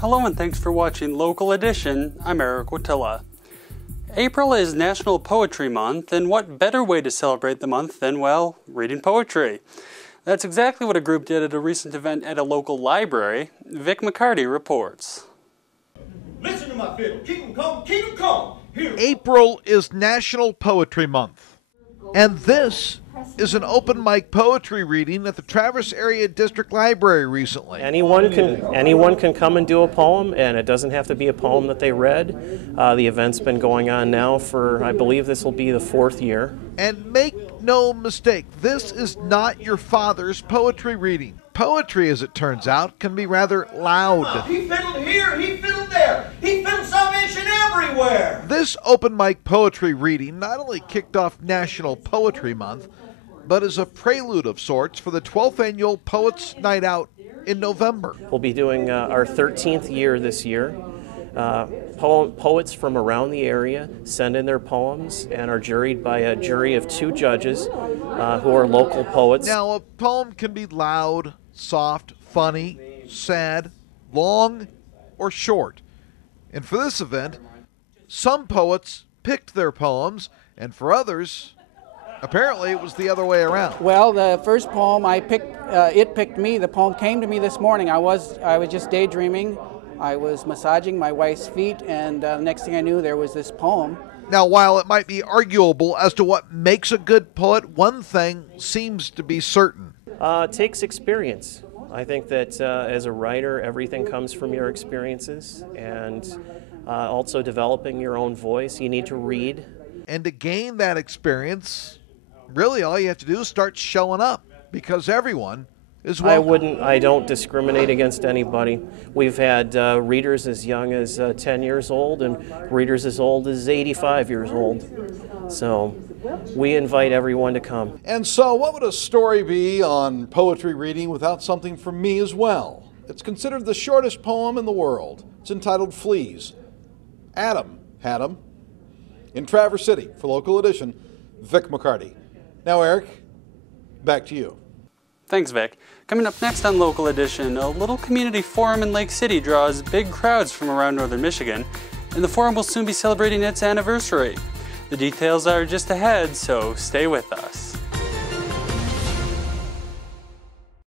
Hello and thanks for watching Local Edition. I'm Eric Watilla. April is National Poetry Month, and what better way to celebrate the month than, well, reading poetry. That's exactly what a group did at a recent event at a local library. Vic McCarty reports. Listen to my fiddle. Keep 'em calm, keep 'em calm. Here. April is National Poetry Month, and this is an open mic poetry reading at the Traverse Area District Library recently. Anyone can come and do a poem, and it doesn't have to be a poem that they read. The event's been going on now for, I believe this will be the 4th year. And make no mistake, this is not your father's poetry reading. Poetry, as it turns out, can be rather loud. He fiddled here, he fiddled there, he fiddled Salvation everywhere. This open mic poetry reading not only kicked off National Poetry Month, but is a prelude of sorts for the 12th annual Poets Night Out in November. We'll be doing our 13th year this year. Poets from around the area send in their poems and are juried by a jury of 2 judges who are local poets. Now, a poem can be loud, soft, funny, sad, long, or short. And for this event, some poets picked their poems, and for others, apparently it was the other way around. Well, the first poem I picked, it picked me. The poem came to me this morning. I was just daydreaming. I was massaging my wife's feet, and the next thing I knew, there was this poem. Now, while it might be arguable as to what makes a good poet, one thing seems to be certain. It takes experience. I think that as a writer, everything comes from your experiences, and also developing your own voice. You need to read. And to gain that experience, really all you have to do is start showing up, because everyone is welcome. I don't discriminate against anybody. We've had readers as young as 10 years old and readers as old as 85 years old. So we invite everyone to come. And so what would a story be on poetry reading without something from me as well? It's considered the shortest poem in the world. It's entitled Fleas. Adam had 'em. In Traverse City, for Local Edition, Vic McCarty. Now, Eric, back to you. Thanks, Vic. Coming up next on Local Edition, a little community forum in Lake City draws big crowds from around northern Michigan, and the forum will soon be celebrating its anniversary. The details are just ahead, so stay with us.